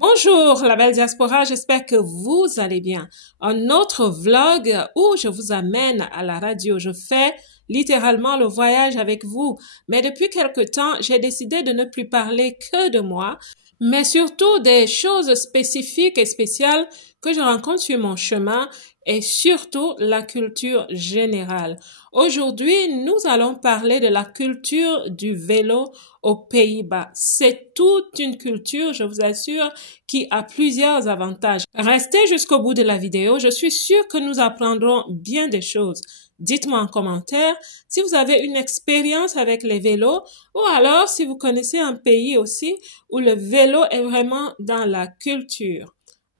Bonjour la belle diaspora, j'espère que vous allez bien. Un autre vlog où je vous amène à la radio. Je fais littéralement le voyage avec vous. Mais depuis quelque temps, j'ai décidé de ne plus parler que de moi, mais surtout des choses spécifiques et spéciales que je rencontre sur mon chemin et surtout la culture générale. Aujourd'hui, nous allons parler de la culture du vélo aux Pays-Bas. C'est toute une culture, je vous assure, qui a plusieurs avantages. Restez jusqu'au bout de la vidéo, je suis sûre que nous apprendrons bien des choses. Dites-moi en commentaire si vous avez une expérience avec les vélos ou alors si vous connaissez un pays aussi où le vélo est vraiment dans la culture.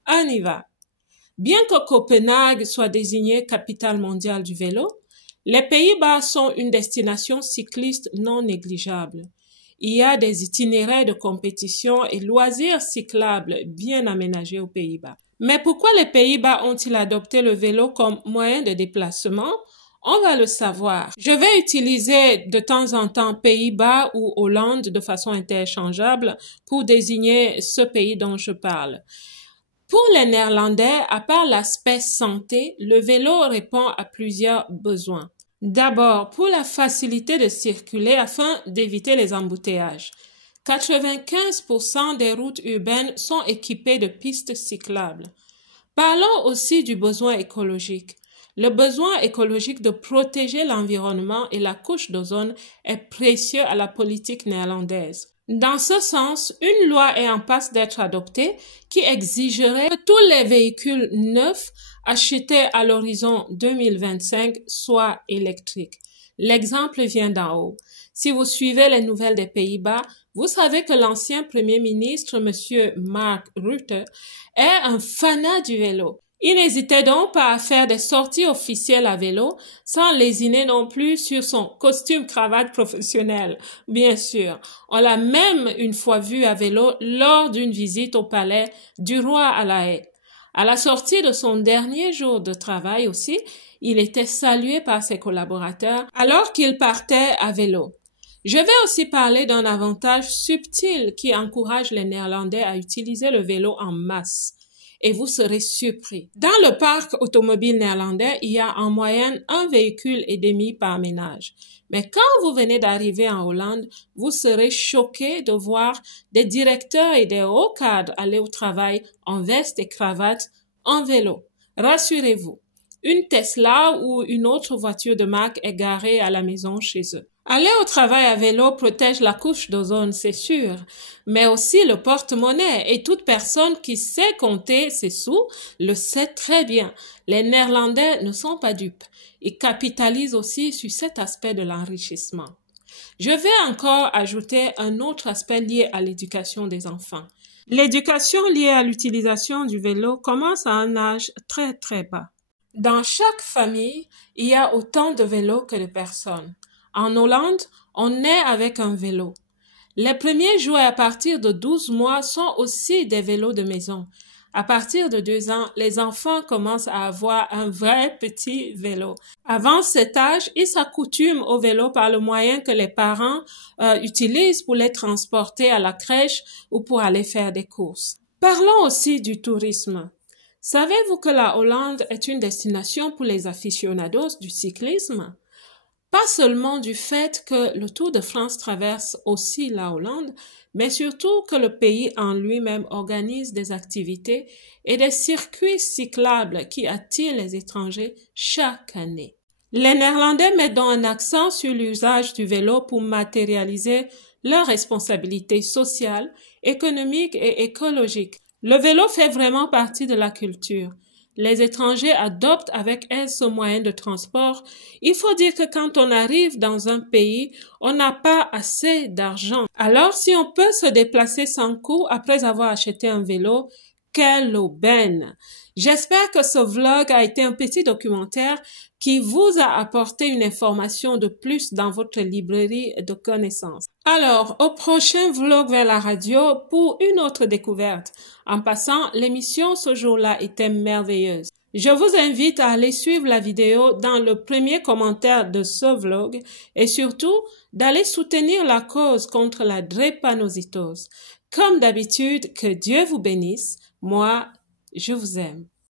On y va. Bien que Copenhague soit désignée capitale mondiale du vélo, les Pays-Bas sont une destination cycliste non négligeable. Il y a des itinéraires de compétition et loisirs cyclables bien aménagés aux Pays-Bas. Mais pourquoi les Pays-Bas ont-ils adopté le vélo comme moyen de déplacement? On va le savoir. Je vais utiliser de temps en temps Pays-Bas ou Hollande de façon interchangeable pour désigner ce pays dont je parle. Pour les Néerlandais, à part l'aspect santé, le vélo répond à plusieurs besoins. D'abord, pour la facilité de circuler afin d'éviter les embouteillages. 95% des routes urbaines sont équipées de pistes cyclables. Parlons aussi du besoin écologique. Le besoin écologique de protéger l'environnement et la couche d'ozone est précieux à la politique néerlandaise. Dans ce sens, une loi est en passe d'être adoptée qui exigerait que tous les véhicules neufs achetés à l'horizon 2025 soient électriques. L'exemple vient d'en haut. Si vous suivez les nouvelles des Pays-Bas, vous savez que l'ancien Premier ministre, M. Mark Rutte, est un fanat du vélo. Il n'hésitait donc pas à faire des sorties officielles à vélo, sans lésiner non plus sur son costume-cravate professionnel, bien sûr. On l'a même une fois vu à vélo lors d'une visite au palais du roi à La Haye. À la sortie de son dernier jour de travail aussi, il était salué par ses collaborateurs alors qu'il partait à vélo. Je vais aussi parler d'un avantage subtil qui encourage les Néerlandais à utiliser le vélo en masse. Et vous serez surpris. Dans le parc automobile néerlandais, il y a en moyenne un véhicule et demi par ménage. Mais quand vous venez d'arriver en Hollande, vous serez choqué de voir des directeurs et des hauts cadres aller au travail en veste et cravate en vélo. Rassurez-vous, une Tesla ou une autre voiture de marque est garée à la maison chez eux. Aller au travail à vélo protège la couche d'ozone, c'est sûr, mais aussi le porte-monnaie et toute personne qui sait compter ses sous le sait très bien. Les Néerlandais ne sont pas dupes. Ils capitalisent aussi sur cet aspect de l'enrichissement. Je vais encore ajouter un autre aspect lié à l'éducation des enfants. L'éducation liée à l'utilisation du vélo commence à un âge très bas. Dans chaque famille, il y a autant de vélos que de personnes. En Hollande, on naît avec un vélo. Les premiers jouets à partir de 12 mois sont aussi des vélos de maison. À partir de 2 ans, les enfants commencent à avoir un vrai petit vélo. Avant cet âge, ils s'accoutument au vélo par le moyen que les parents utilisent pour les transporter à la crèche ou pour aller faire des courses. Parlons aussi du tourisme. Savez-vous que la Hollande est une destination pour les aficionados du cyclisme? Pas seulement du fait que le Tour de France traverse aussi la Hollande, mais surtout que le pays en lui-même organise des activités et des circuits cyclables qui attirent les étrangers chaque année. Les Néerlandais mettent donc un accent sur l'usage du vélo pour matérialiser leurs responsabilités sociales, économiques et écologiques. Le vélo fait vraiment partie de la culture. Les étrangers adoptent avec aise ce moyen de transport. Il faut dire que quand on arrive dans un pays, on n'a pas assez d'argent. Alors, si on peut se déplacer sans coût après avoir acheté un vélo, quelle aubaine! J'espère que ce vlog a été un petit documentaire qui vous a apporté une information de plus dans votre librairie de connaissances. Alors, au prochain vlog vers la radio pour une autre découverte. En passant, l'émission ce jour-là était merveilleuse. Je vous invite à aller suivre la vidéo dans le premier commentaire de ce vlog et surtout d'aller soutenir la cause contre la drépanocytose. Comme d'habitude, que Dieu vous bénisse. Moi, je vous aime.